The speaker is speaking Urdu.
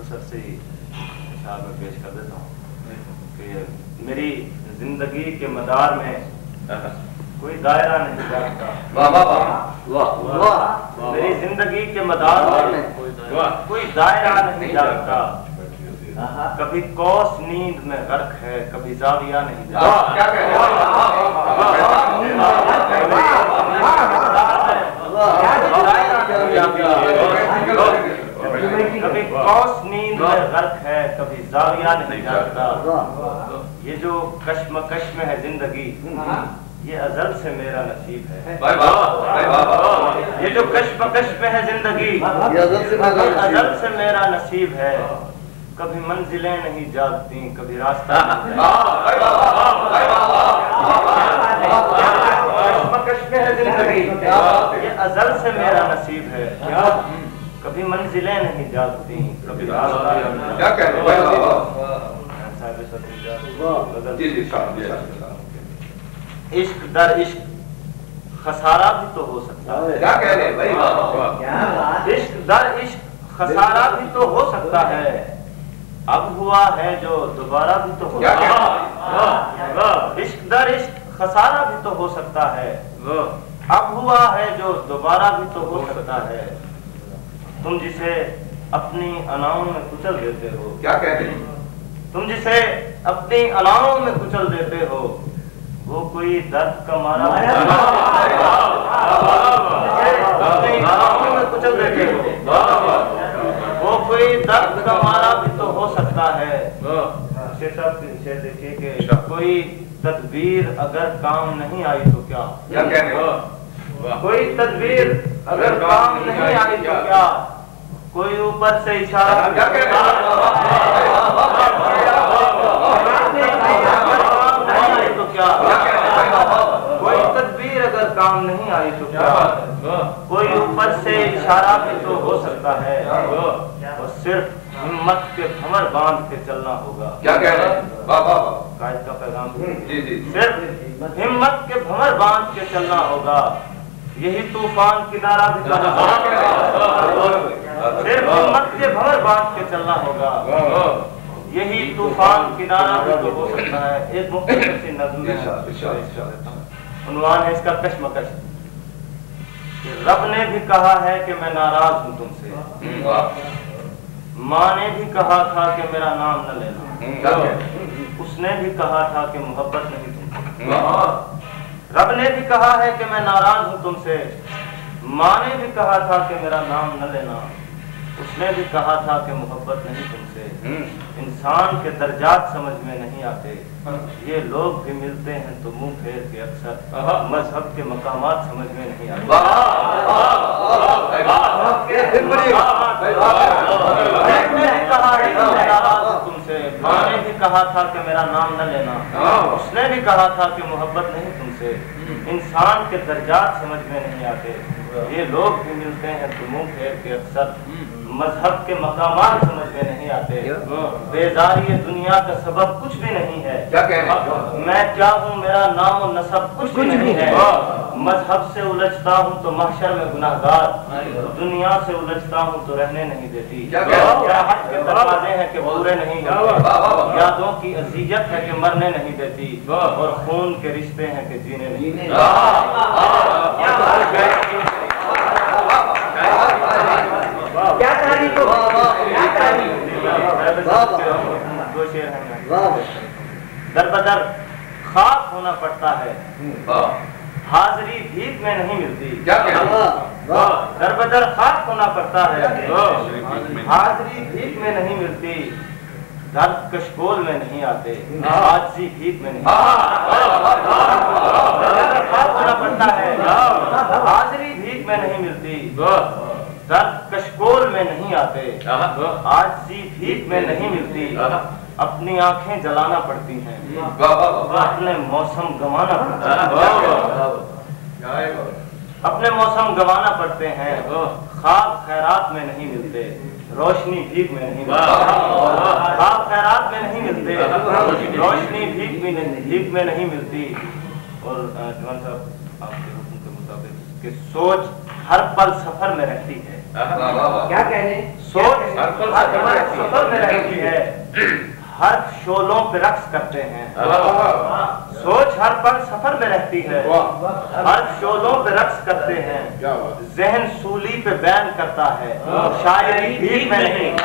مختصر سے اشعار میں پیش کر دیتا ہوں کہ میری زندگی کے مدار میں کوئی دائرہ نہیں جاگتا، میری زندگی کے مدار میں کوئی دائرہ نہیں جاگتا، کبھی کوس نیند میں غرق ہے، کبھی زاویہ نہیں جاگتا، کبھی کوس نیند میں غرق ہے، کبھی زاویہ نہیں جاگتا۔ یہ جو کشمکش میں ہے زندگی، یہ ازل سے میرا نصیب ہے۔ یہ جو کشمکش میں ہے زندگی، یہ ازل سے میرا نصیب ہے۔ کبھی منزلیں نہیں جاگتی، کبھی راستہ کشمکش میں ہے زندگی، یہ ازل سے میرا نصیب ہے۔ کبھی منزلیں نہیں جاگتی، کبھی راستہ عشق در عشق خسارہ بھی تو ہو سکتا ہے، عشق در عشق خسارہ بھی تو ہو سکتا ہے، اب ہوا ہے جو دوبارہ بھی تو ہو سکتا ہے، عشق در عشق خسارہ بھی تو ہو سکتا ہے، اب ہوا ہے جو دوبارہ بھی تو ہو سکتا ہے۔ تم جسے اپنی اناؤں میں کچل دیتے ہو، کیا کہتے ہیں؟ تم جسے اپنی اناؤں میں کچل دیتے ہو، وہ کوئی درد کا مارا اپنی اناؤں میں کچل دیتے ہو، وہ کوئی درد کا مارا بھی تو ہو سکتا ہے۔ شیخ صاحب دیکھیے کہ کوئی تدبیر اگر کام نہیں آئی تو کیا، کوئی تدبیر اگر کام نہیں آئی تو کیا، کوئی اوپر سے اشارہ تو کیا، کوئی تدبیر اگر کام نہیں آئی تو کیا، کوئی اوپر سے اشارہ بھی تو ہو سکتا ہے، اور صرف ہمت کے بھنور باندھ کے چلنا ہوگا۔ کیا کہہ رہے ہیں قائد کا پیغام؟ صرف ہمت کے بھنور باندھ کے چلنا ہوگا، یہی طوفان کنارہ بھی تو صرف ہمت کے بھنور باندھ کے چلنا ہوگا، یہی طوفان کنارہ بھی تو ہو سکتا ہے۔ ایک مختصر سی نظم ہے، عنوان ہے اس کا کشمکش، کہ رب نے بھی کہا ہے کہ میں ناراض ہوں تم سے، ماں نے بھی کہا تھا کہ میرا نام نہ لینا، اس نے بھی کہا تھا کہ محبت نہیں تم سے، رب نے بھی کہا ہے کہ میں ناراض ہوں تم سے، ماں نے بھی کہا تھا کہ میرا نام نہ لینا، اس نے بھی کہا تھا کہ محبت نہیں تم سے۔ انسان کے درجات سمجھ میں نہیں آتے، یہ لوگ بھی ملتے ہیں تو منہ پھیر کے اکثر، مذہب کے مقامات سمجھ میں نہیں آتے۔ تم سے ماں نے بھی کہا تھا کہ میرا نام نہ لینا، اس نے بھی کہا تھا کہ محبت نہیں تم سے۔ انسان کے درجات سمجھ میں نہیں آتے، یہ لوگ بھی ملتے ہیں تو منہ پھیر کے اکثر، مذہب کے مقامات سمجھ میں نہیں آتے، بیزاری دنیا کا سبب کچھ بھی نہیں ہے، میں کیا ہوں میرا نام و نسب کچھ بھی نہیں ہے، مذہب سے الجھتا ہوں تو محشر میں گناہگار، دنیا سے الجھتا ہوں تو رہنے نہیں دیتی، کیا حق کے دروازے ہیں کہ پورے نہیں ہوتے، یادوں کی اذیت ہے کہ مرنے نہیں دیتی، اور خون کے رشتے ہیں کہ جینے نہیں دیتی۔ دو شعر ہیں، در بدر خاک ہونا پڑتا ہے، حاضری بھیک میں نہیں ملتی، در بدر خاک ہونا پڑتا ہے، حاضری بھیک میں نہیں ملتی، درد کشکول میں نہیں آتے، عاجزی بھیک میں نہیں خاک ہونا پڑتا ہے، حاضری بھیک میں نہیں ملتی، درد کشکول میں نہیں آتے، عاجزی بھیک میں نہیں ملتی، اپنی آنکھیں جلانا پڑتی ہیں، اپنے موسم گنوانا پڑتا ہے، اپنے موسم گنوانا پڑتے ہیں، خواب خیرات میں نہیں ملتے، روشنی بھیک میں نہیں ملتی، خواب خیرات میں نہیں ملتے، روشنی بھیک میں نہیں ملتی۔ اور جوان صاحب آپ کے حکم کے مطابق کہ سوچ ہر پل سفر میں رہتی ہے، کیا کہنے؟ سوچ ہر سفر میں رہتی ہے، ہر شولوں پہ رقص کرتے ہیں. سوچ ہر پل سفر میں رہتی ہے، ہر شولوں پہ رقص کرتے ہیں. ذہن سولی پہ بیان کرتا ہے، شاعری بھیک میں نہیں.